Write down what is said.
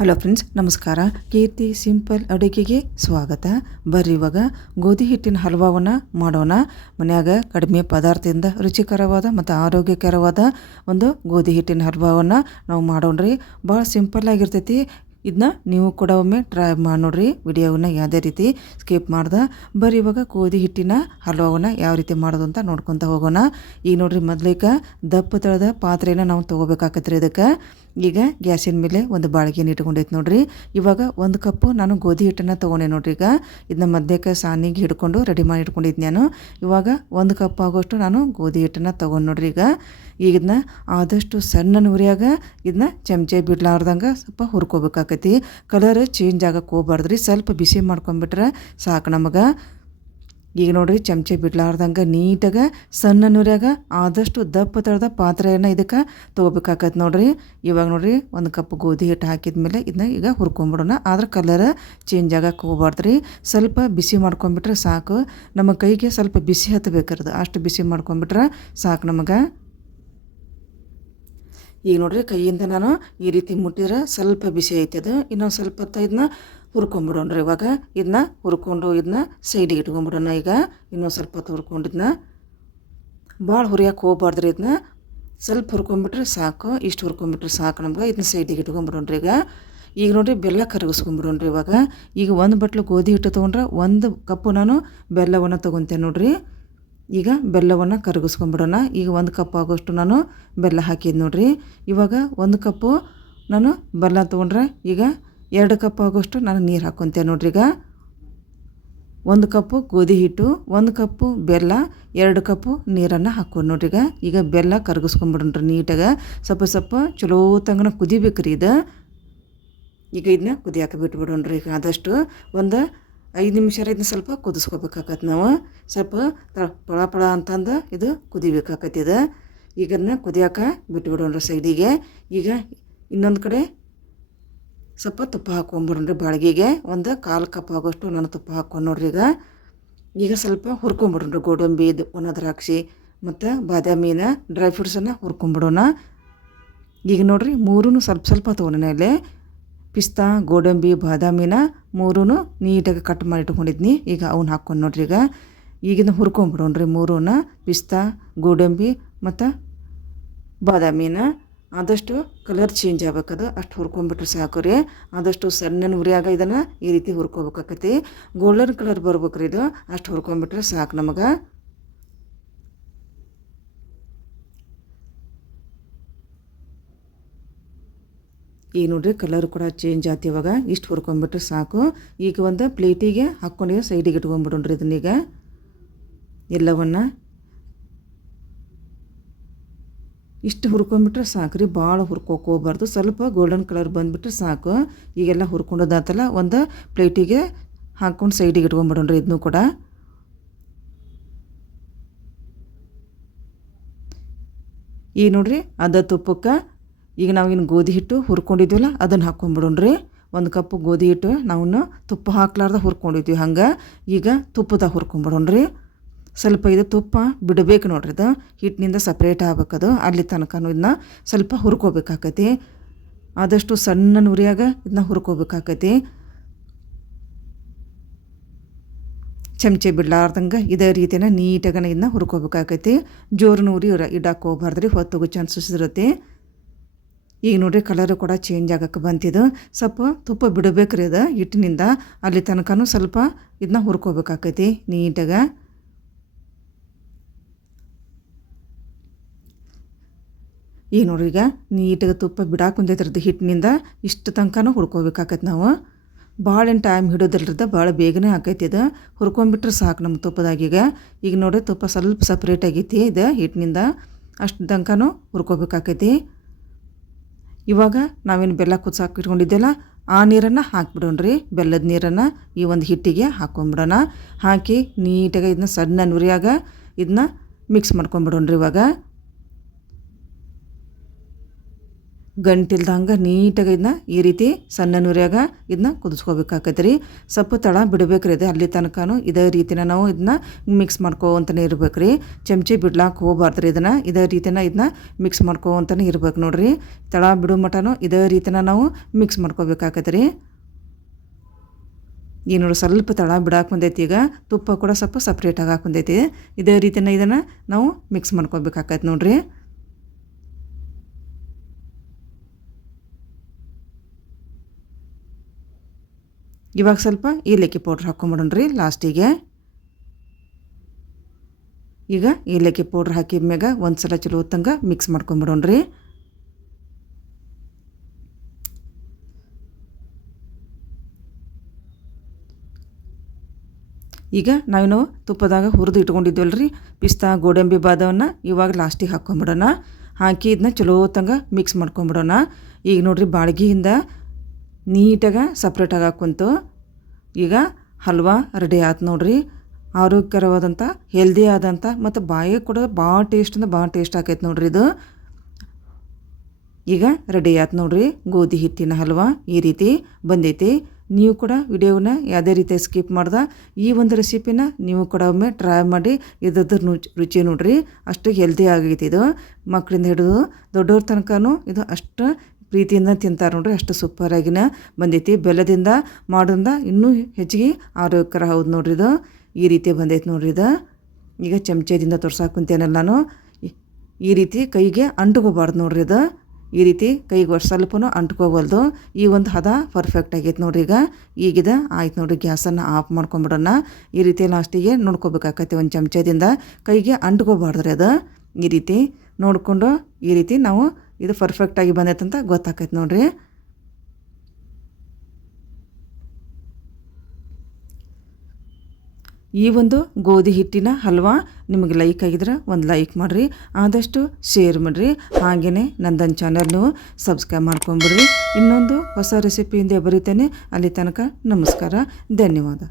Hello friends, ನಮಸ್ಕಾರ. ಕೀರ್ತಿ simple ಅಡುಗೆಗೆ ಸ್ವಾಗತ. ಬರ್ರಿ ಇವಾಗ ಗೋಧಿ ಹಿಟ್ಟಿನ ಹಲ್ವಾವನ್ನು ಮಾಡೋಣ. ಮನ್ಯಾಗ ಕಡಿಮೆ ಪದಾರ್ಥದಿಂದ ರುಚಿಕರವಾದ ಮತ್ತು ಆರೋಗ್ಯಕರವಾದ ಒಂದು ಗೋಧಿ ಹಿಟ್ಟಿನ ಹಲ್ವಾವನ್ನು ನಾವು ಮಾಡೋಣ್ರಿ. ಭಾಳ ಸಿಂಪಲ್ ಆಗಿರ್ತೈತಿ. ಇದನ್ನ ನೀವು ಕೂಡ ಒಮ್ಮೆ ಟ್ರೈ ಮಾಡಿ ನೋಡ್ರಿ. ವಿಡಿಯೋವನ್ನು ಯಾವುದೇ ರೀತಿ ಸ್ಕಿಪ್ ಮಾಡ್ದೆ. ಬರ್ರಿ ಇವಾಗ ಗೋಧಿ ಹಿಟ್ಟಿನ ಹಲ್ವಾವನ್ನು ಯಾವ ರೀತಿ ಮಾಡೋದು ಅಂತ ನೋಡ್ಕೊತ ಹೋಗೋಣ. ಈಗ ನೋಡ್ರಿ, ಮೊದಲಿಗೆ ದಪ್ಪ ತಳದ ಪಾತ್ರೆಯನ್ನು ನಾವು ತೊಗೋಬೇಕಾಗತ್ರಿ. ಇದಕ್ಕೆ ಈಗ ಗ್ಯಾಸಿನ ಮೇಲೆ ಒಂದು ಬಾಳಿಗೆನ ಇಟ್ಕೊಂಡೈತೆ ನೋಡ್ರಿ. ಇವಾಗ 1 ಕಪ್ಪು ನಾನು ಗೋಧಿ ಹಿಟ್ಟನ್ನು ತೊಗೊಂಡೆ ನೋಡ್ರಿ. ಈಗ ಇದನ್ನ ಮಧ್ಯಕ್ಕೆ ಸಾನಿಗೆ ಹಿಡ್ಕೊಂಡು ರೆಡಿ ಮಾಡಿ ಇಟ್ಕೊಂಡಿದ್ದು ನಾನು. ಇವಾಗ 1 ಕಪ್ ಆಗೋಷ್ಟು ನಾನು ಗೋಧಿ ಹಿಟ್ಟನ್ನು ತೊಗೊಂಡು ನೋಡ್ರಿ. ಈಗ ಇದನ್ನ ಆದಷ್ಟು ಸಣ್ಣ ಉರಿಯಾಗ ಇದನ್ನ ಚಮಚೆ ಬಿಡ್ಲಾರ್ದಂಗೆ ಸ್ವಲ್ಪ ಹುರ್ಕೋಬೇಕಾಕೈತಿ. ಕಲರ್ ಚೇಂಜ್ ಆಗಕ್ಕೆ ಹೋಗ್ಬಾರ್ದ್ರಿ. ಸ್ವಲ್ಪ ಬಿಸಿ ಮಾಡ್ಕೊಂಬಿಟ್ರೆ ಸಾಕು ನಮಗೆ. ಈಗ ನೋಡ್ರಿ, ಚಮಚೆ ಬಿಡ್ಲಾರ್ದಂಗೆ ನೀಟಾಗಿ ಸಣ್ಣ ನುರಿಯಾಗ ಆದಷ್ಟು ದಪ್ಪ ತಳದ ಪಾತ್ರೆಯನ್ನು ಇದಕ್ಕೆ ತೊಗೋಬೇಕಾಗತ್ತೆ ನೋಡ್ರಿ. ಇವಾಗ ನೋಡ್ರಿ, 1 ಕಪ್ ಗೋಧಿ ಹಿಟ್ಟು ಹಾಕಿದ್ಮೇಲೆ ಇದನ್ನ ಈಗ ಹುರ್ಕೊಂಬಿಡೋಣ. ಆದ್ರೆ ಕಲರ್ ಚೇಂಜ್ ಆಗಕ್ಕೆ ಹೋಗ್ಬಾರ್ದ್ರಿ. ಸ್ವಲ್ಪ ಬಿಸಿ ಮಾಡ್ಕೊಂಬಿಟ್ರೆ ಸಾಕು. ನಮ್ಮ ಕೈಗೆ ಸ್ವಲ್ಪ ಬಿಸಿ ಹತ್ತಬೇಕಿರೋದು, ಅಷ್ಟು ಬಿಸಿ ಮಾಡ್ಕೊಂಬಿಟ್ರೆ ಸಾಕು ನಮಗೆ. ಈಗ ನೋಡ್ರಿ, ಕೈಯಿಂದ ನಾನು ಈ ರೀತಿ ಮುಟ್ಟಿದ್ರೆ ಸ್ವಲ್ಪ ಬಿಸಿ ಐತದ. ಇನ್ನೊಂದು ಸ್ವಲ್ಪ ಹೊತ್ತು ಇದನ್ನ ಹುರ್ಕೊಂಬಿಡೋಣ್ರಿ. ಇವಾಗ ಇದನ್ನ ಹುರ್ಕೊಂಡು ಇದನ್ನ ಸೈಡಿಗೆ ಇಟ್ಕೊಂಬಿಡೋಣ. ಈಗ ಇನ್ನೊಂದು ಸ್ವಲ್ಪ ಹೊತ್ತು ಹುರ್ಕೊಂಡಿದ್ನ ಭಾಳ ಹುರಿಯೋಕೆ ಹೋಗ್ಬಾರ್ದ್ರಿ. ಇದನ್ನ ಸ್ವಲ್ಪ ಹುರ್ಕೊಂಬಿಟ್ರೆ ಸಾಕು. ಇಷ್ಟು ಹುರ್ಕೊಂಬಿಟ್ರೆ ಸಾಕು ನಮ್ಗೆ. ಇದನ್ನ ಸೈಡಿಗೆ ಇಟ್ಕೊಂಬಿಡೋಣ್ರಿ. ಈಗ ನೋಡ್ರಿ, ಬೆಲ್ಲ ಕರಗಿಸ್ಕೊಂಬಿಡೋಣ್ರಿ. ಇವಾಗ ಈಗ 1 ಬಟ್ಲು ಗೋಧಿ ಹಿಟ್ಟು ತೊಗೊಂಡ್ರೆ 1 ಕಪ್ಪು ನಾನು ಬೆಲ್ಲವನ್ನು ತೊಗೊತೇನೆ ನೋಡ್ರಿ. ಈಗ ಬೆಲ್ಲವನ್ನು ಕರಗಿಸ್ಕೊಂಬಿಡೋಣ. ಈಗ 1 ಕಪ್ ಆಗೋಷ್ಟು ನಾನು ಬೆಲ್ಲ ಹಾಕಿದ್ದು ನೋಡ್ರಿ. ಇವಾಗ 1 ಕಪ್ಪು ನಾನು ಬೆಲ್ಲ ತೊಗೊಂಡ್ರೆ ಈಗ 2 ಕಪ್ ಆಗೋಷ್ಟು ನಾನು ನೀರು ಹಾಕ್ಕೊತೇನೆ ನೋಡ್ರಿ. ಈಗ 1 ಕಪ್ಪು ಗೋಧಿ ಹಿಟ್ಟು, 1 ಕಪ್ಪು ಬೆಲ್ಲ, 2 ಕಪ್ಪು ನೀರನ್ನು ಹಾಕ್ಕೊಂಡು ನೋಡ್ರಿ. ಈಗ ಬೆಲ್ಲ ಕರಗಿಸ್ಕೊಂಬಿಡೋಣ್ರಿ ನೀಟಾಗ. ಸ್ವಲ್ಪ ಚಲೋ ತಂಗನ ಕುದಿಬೇಕ್ರಿ ಇದು. ಈಗ ಇದನ್ನ ಕುದಿಯಾಕೆ ಬಿಟ್ಬಿಡೋಣ್ರಿ. ಈಗ ಆದಷ್ಟು ಒಂದು 5 ನಿಮಿಷ ಇದನ್ನ ಸ್ವಲ್ಪ ಕುದಿಸ್ಕೋಬೇಕಾಗತ್ತೆ ನಾವು. ಸ್ವಲ್ಪ ಪಳ ಅಂತಂದು ಇದು ಕುದಿಬೇಕಾಗತ್ತೆ ಇದು. ಈಗ ಅದನ್ನ ಕುದಿಯಾಕೆ ಬಿಟ್ಬಿಡೋಣ್ರಿ ಸೈಡಿಗೆ. ಈಗ ಇನ್ನೊಂದು ಕಡೆ ಸ್ವಲ್ಪ ತುಪ್ಪ ಹಾಕ್ಕೊಂಬಿಡೋಣ್ರಿ. ಬಾಳಿಗೆಗೆ ಒಂದು 1/4 ಕಪ್ ಆಗೋಷ್ಟು ನಾನು ತುಪ್ಪ ಹಾಕ್ಕೊಂಡು ನೋಡ್ರಿ. ಈಗ ಸ್ವಲ್ಪ ಹುರ್ಕೊಂಬಿಡೋಣ್ರಿ. ಗೋಡಂಬಿ, ಒಣ ದ್ರಾಕ್ಷಿ ಮತ್ತು ಬಾದಾಮಿನ ಡ್ರೈ ಫ್ರೂಟ್ಸನ್ನು ಹುರ್ಕೊಂಬಿಡೋಣ. ಈಗ ನೋಡ್ರಿ, 3 ಸ್ವಲ್ಪ ತೊಗೊಂಡೆ ಅಲ್ಲೇ. ಪಿಸ್ತಾ, ಗೋಡಂಬಿ, ಬಾದಾಮಿನ 3 ನೀಟಾಗಿ ಕಟ್ ಮಾಡಿ ಇಟ್ಕೊಂಡಿದ್ನಿ. ಈಗ ಅವನ್ನ ಹಾಕ್ಕೊಂಡು ನೋಡ್ರಿ. ಈಗಿನ ಹುರ್ಕೊಂಬಿಡೋಣ್ರಿ 3 ಪಿಸ್ತಾ, ಗೋಡಂಬಿ ಮತ್ತು ಬಾದಾಮಿನ. ಆದಷ್ಟು ಕಲರ್ ಚೇಂಜ್ ಆಗ್ಬೇಕದು, ಅಷ್ಟು ಹುರ್ಕೊಂಬಿಟ್ರೆ ಸಾಕು ರೀ. ಆದಷ್ಟು ಸಣ್ಣ ಉರಿಯಾಗ ಇದನ್ನು ಈ ರೀತಿ ಹುರ್ಕೋಬೇಕಾಕತಿ. ಗೋಲ್ಡನ್ ಕಲರ್ ಬರ್ಬೇಕ್ರಿ ಇದು, ಅಷ್ಟು ಹುರ್ಕೊಂಬಿಟ್ರೆ ಸಾಕು ನಮಗೆ. ಈಗ ನೋಡ್ರಿ, ಕಲರ್ ಕೂಡ ಚೇಂಜ್ ಆಯ್ತು. ಇವಾಗ ಇಷ್ಟು ಹುರ್ಕೊಂಬಿಟ್ರೆ ಸಾಕು. ಈಗ ಒಂದು ಪ್ಲೇಟಿಗೆ ಹಾಕ್ಕೊಂಡು ಸೈಡಿಗೆ ಇಟ್ಕೊಂಡ್ಬಿಡೋಣ್ರಿ. ಇದನ್ನೀಗ ಎಲ್ಲವನ್ನು ಇಷ್ಟು ಹುರ್ಕೊಂಬಿಟ್ರೆ ಸಾಕು ರೀ. ಭಾಳ ಹುರ್ಕೋಕೆ ಹೋಗ್ಬಾರ್ದು. ಸ್ವಲ್ಪ ಗೋಲ್ಡನ್ ಕಲರ್ ಬಂದುಬಿಟ್ರೆ ಸಾಕು. ಈಗೆಲ್ಲ ಹುರ್ಕೊಂಡೋದಾತಲ್ಲ, ಒಂದು ಪ್ಲೇಟಿಗೆ ಹಾಕ್ಕೊಂಡು ಸೈಡಿಗೆ ಇಟ್ಕೊಂಡ್ಬಿಡೋಣ್ರಿ. ಇದನ್ನೂ ಕೂಡ ಈಗ ನೋಡ್ರಿ, ಅದ ತುಪ್ಪಕ್ಕೆ ಈಗ ನಾವಿನ್ನು ಗೋಧಿ ಹಿಟ್ಟು ಹುರ್ಕೊಂಡಿದ್ವಲ್ಲ ಅದನ್ನು ಹಾಕ್ಕೊಂಬಿಡೋಣ್ರಿ. 1 ಕಪ್ಪು ಗೋಧಿ ಹಿಟ್ಟು ನಾವು ತುಪ್ಪ ಹಾಕ್ಲಾರ್ದ ಹುರ್ಕೊಂಡಿದ್ವಿ. ಹಂಗೆ ಈಗ ತುಪ್ಪದಾಗ ಹುರ್ಕೊಂಬಿಡೋಣ್ರಿ. ಸ್ವಲ್ಪ ಇದು ತುಪ್ಪ ಬಿಡಬೇಕು ನೋಡ್ರಿ. ಇದು ಹಿಟ್ಟಿನಿಂದ ಸಪ್ರೇಟ್ ಆಗ್ಬೇಕದು. ಅಲ್ಲಿ ತನಕ ಇದನ್ನ ಸ್ವಲ್ಪ ಹುರ್ಕೋಬೇಕಾಕತಿ. ಆದಷ್ಟು ಸಣ್ಣ ಉರಿಯಾಗ ಇದನ್ನ ಹುರ್ಕೋಬೇಕಾಕತಿ. ಚಮಚೆ ಬಿಡ್ಲಾರ್ದಂಗೆ ಇದೇ ರೀತಿನ ನೀಟಾಗಿ ಇದನ್ನ ಹುರ್ಕೋಬೇಕಾಕೈತಿ. ಜೋರು ಉರಿ ಇಡಕ್ಕೆ ಹೋಗ್ಬಾರ್ದ್ರಿ, ಹೊತ್ತು ಚಾನ್ಸಸ್ ಇರುತ್ತೆ. ಈಗ ನೋಡ್ರಿ, ಕಲರು ಕೂಡ ಚೇಂಜ್ ಆಗಕ್ಕೆ ಬಂತಿದ್ದು. ಸ್ವಲ್ಪ ತುಪ್ಪ ಬಿಡಬೇಕ್ರಿ ಇದು ಹಿಟ್ಟಿನಿಂದ. ಅಲ್ಲಿ ತನಕನೂ ಸ್ವಲ್ಪ ಇದನ್ನ ಹುರ್ಕೋಬೇಕಾಕೈತಿ ನೀಟಾಗ. ಈಗ ನೋಡ್ರಿ, ಈಗ ನೀಟಾಗಿ ತುಪ್ಪ ಬಿಡಾಕೆ ಕುಂತೈತಿರದು ಹಿಟ್ಟಿನಿಂದ. ಇಷ್ಟು ತನಕನೂ ಹುರ್ಕೋಬೇಕಾಕೈತಿ ನಾವು. ಭಾಳ ಏನು ಟೈಮ್ ಹಿಡೋದಿಲ್ರದ, ಭಾಳ ಬೇಗನೆ ಆಕೈತಿ ಇದು. ಹುರ್ಕೊಂಬಿಟ್ರೆ ಸಾಕು ನಮ್ಮ ತುಪ್ಪದಾಗ. ಈಗ ನೋಡ್ರಿ, ತುಪ್ಪ ಸ್ವಲ್ಪ ಸಪ್ರೇಟ್ ಆಗೈತಿ ಇದು ಹಿಟ್ಟಿನಿಂದ. ಅಷ್ಟು ತನಕನೂ ಹುರ್ಕೋಬೇಕಾಕೈತಿ. ಇವಾಗ ನಾವೇನು ಬೆಲ್ಲ ಕುದಿಸಾಕಿ ಇಟ್ಕೊಂಡಿದ್ದೆಲ್ಲ ಆ ನೀರನ್ನು ಹಾಕಿಬಿಡೋಣ್ರಿ. ಬೆಲ್ಲದ ನೀರನ್ನು ಈ ಒಂದು ಹಿಟ್ಟಿಗೆ ಹಾಕ್ಕೊಂಬಿಡೋಣ. ಹಾಕಿ ನೀಟಾಗಿ ಇದನ್ನ ಸಣ್ಣ ಉರಿಯಾಗ ಇದನ್ನ ಮಿಕ್ಸ್ ಮಾಡ್ಕೊಂಬಿಡೋಣ್ರಿ. ಇವಾಗ ಗಂಟಿಲ್ದಂಗೆ ನೀಟಾಗಿ ಇದನ್ನ ಈ ರೀತಿ ಸಣ್ಣ ನುರಿಯಾಗ ಇದನ್ನ ಕುದಿಸ್ಕೋಬೇಕಾಕೈತೆ ರೀ. ಸ್ವಲ್ಪ ತಳ ಬಿಡ್ಬೇಕ್ರಿ ಇದು ಅಲ್ಲಿ ತನಕನೂ ಇದೇ ರೀತಿನ ನಾವು ಇದನ್ನ ಮಿಕ್ಸ್ ಮಾಡ್ಕೋವಂತನೇ ಇರ್ಬೇಕು ರೀ. ಚಮಚಿ ಬಿಡ್ಲಾಕೆ ಹೋಗ್ಬಾರ್ದು ರೀ. ಇದೇ ರೀತಿನ ಇದನ್ನ ಮಿಕ್ಸ್ ಮಾಡ್ಕೋವಂತನೇ ಇರ್ಬೇಕು ನೋಡ್ರಿ. ತಳ ಬಿಡೋ ಮಟನೂ ಇದೇ ರೀತಿನ ನಾವು ಮಿಕ್ಸ್ ಮಾಡ್ಕೋಬೇಕಾಕೈತೆ ರೀ. ಈ ನೋಡಿ ಸ್ವಲ್ಪ ತಳ ಬಿಡಾಕೆ ಬಂದೈತಿ. ಈಗ ತುಪ್ಪ ಕೂಡ ಸ್ವಲ್ಪ ಸಪ್ರೇಟಾಗಿ ಹಾಕಿ ಬಂದೈತಿ. ಇದೇ ರೀತಿನ ಇದನ್ನು ನಾವು ಮಿಕ್ಸ್ ಮಾಡ್ಕೋಬೇಕಾಕೈತೆ ನೋಡ್ರಿ. ಇವಾಗ ಸ್ವಲ್ಪ ಏಲಕ್ಕಿ ಪೌಡ್ರ್ ಹಾಕ್ಕೊಂಬಿಡೋಣ್ರಿ ಲಾಸ್ಟಿಗೆ. ಈಗ ಏಲಕ್ಕಿ ಪೌಡ್ರ್ ಹಾಕಿದ ಮ್ಯಾಗ ಒಂದು ಸಲ ಚಲೋ ಹೊತ್ತಂಗೆ ಮಿಕ್ಸ್ ಮಾಡ್ಕೊಂಬಿಡೋಣ್ರಿ. ಈಗ ನಾವೇನು ತುಪ್ಪದಾಗ ಹುರಿದು ಇಟ್ಕೊಂಡಿದ್ವಲ್ಲ ರೀ ಪಿಸ್ತಾ ಗೋಡಂಬಿ ಬಾದಾಮನ್ನ ಇವಾಗ ಲಾಸ್ಟಿಗೆ ಹಾಕ್ಕೊಂಬಿಡೋಣ. ಹಾಕಿ ಇದನ್ನ ಚಲೋ ಹೊತ್ತಂಗೆ ಮಿಕ್ಸ್ ಮಾಡ್ಕೊಂಬಿಡೋಣ. ಈಗ ನೋಡಿರಿ ಬಾಳ್ಗಿಯಿಂದ ನೀಟಾಗಿ ಸಪ್ರೇಟಾಗಿ ಹಾಕ್ಕೊಂತು. ಈಗ ಹಲ್ವಾ ರೆಡಿ ಆಯ್ತು ನೋಡ್ರಿ. ಆರೋಗ್ಯಕರವಾದಂಥ ಹೆಲ್ದಿ ಆದಂಥ ಮತ್ತು ಬಾಯಿಗೆ ಕೂಡ ಭಾಳ ಟೇಸ್ಟ್ ಅಂದ್ರೆ ಭಾಳ ಟೇಸ್ಟ್ ಆಕೈತೆ ನೋಡ್ರಿ ಇದು. ಈಗ ರೆಡಿ ಆಯ್ತು ನೋಡ್ರಿ ಗೋಧಿ ಹಿಟ್ಟಿನ ಹಲ್ವಾ ಈ ರೀತಿ ಬಂದೈತಿ. ನೀವು ಕೂಡ ವಿಡಿಯೋನ ಯಾವುದೇ ರೀತಿ ಸ್ಕಿಪ್ ಮಾಡ್ದೆ ಈ ಒಂದು ರೆಸಿಪಿನ ನೀವು ಕೂಡ ಒಮ್ಮೆ ಟ್ರೈ ಮಾಡಿ. ಇದ್ರದ್ದು ರುಚಿ ನೋಡ್ರಿ ಅಷ್ಟು ಹೆಲ್ದಿ ಆಗೈತಿ ಇದು. ಮಕ್ಕಳಿಂದ ಹಿಡಿದು ದೊಡ್ಡವ್ರ ತನಕನೂ ಇದು ಅಷ್ಟು ಪ್ರೀತಿಯಿಂದ ತಿಂತಾರೆ ನೋಡ್ರಿ. ಅಷ್ಟು ಸೂಪರಾಗಿನ ಬಂದೈತಿ. ಬೆಲ್ಲದಿಂದ ಮಾಡೋದ್ರಿಂದ ಇನ್ನೂ ಹೆಚ್ಚಿಗೆ ಆರೋಗ್ಯಕರ ಹೌದು ನೋಡ್ರಿ ಇದು. ಈ ರೀತಿ ಬಂದೈತಿ ನೋಡ್ರಿ ಇದು. ಈಗ ಚಮಚದಿಂದ ತೋರ್ಸಾಕ ಕುಂತೇನಲ್ಲ ನಾನು. ಈ ರೀತಿ ಕೈಗೆ ಅಂಟ್ಕೋಬಾರ್ದು ನೋಡ್ರಿ ಇದು. ಈ ರೀತಿ ಕೈಗೆ ಸ್ವಲ್ಪನೂ ಅಂಟ್ಕೋಬಲ್ದು. ಈ ಒಂದು ಹದ ಪರ್ಫೆಕ್ಟ್ ಆಗೈತೆ ನೋಡ್ರಿ. ಈಗಿದ ಆಯ್ತು ನೋಡ್ರಿ. ಗ್ಯಾಸನ್ನು ಆಫ್ ಮಾಡ್ಕೊಂಬಿಡೋಣ. ಈ ರೀತಿ ಲಾಸ್ಟಿಗೆ ನೋಡ್ಕೋಬೇಕಾಕೈತಿ ಒಂದು ಚಮಚದಿಂದ ಕೈಗೆ ಅಂಟ್ಕೋಬಾರ್ದ್ರಿ ಅದು. ಈ ರೀತಿ ನೋಡಿಕೊಂಡು ಈ ರೀತಿ ನಾವು ಇದು ಪರ್ಫೆಕ್ಟಾಗಿ ಬಂದೈತೆ ಅಂತ ಗೊತ್ತಾಕೈತೆ ನೋಡ್ರಿ. ಈ ಒಂದು ಗೋಧಿ ಹಿಟ್ಟಿನ ಹಲ್ವಾ ನಿಮಗೆ ಲೈಕ್ ಆಗಿದ್ರೆ ಒಂದು ಲೈಕ್ ಮಾಡಿರಿ, ಆದಷ್ಟು ಶೇರ್ ಮಾಡಿರಿ. ಹಾಗೆಯೇ ನಂದೊಂದು ಚಾನಲ್ನು ಸಬ್ಸ್ಕ್ರೈಬ್ ಮಾಡ್ಕೊಂಬಿಡ್ರಿ. ಇನ್ನೊಂದು ಹೊಸ ರೆಸಿಪಿಯಿಂದ ಬರೀತೇನೆ. ಅಲ್ಲಿ ತನಕ ನಮಸ್ಕಾರ, ಧನ್ಯವಾದ.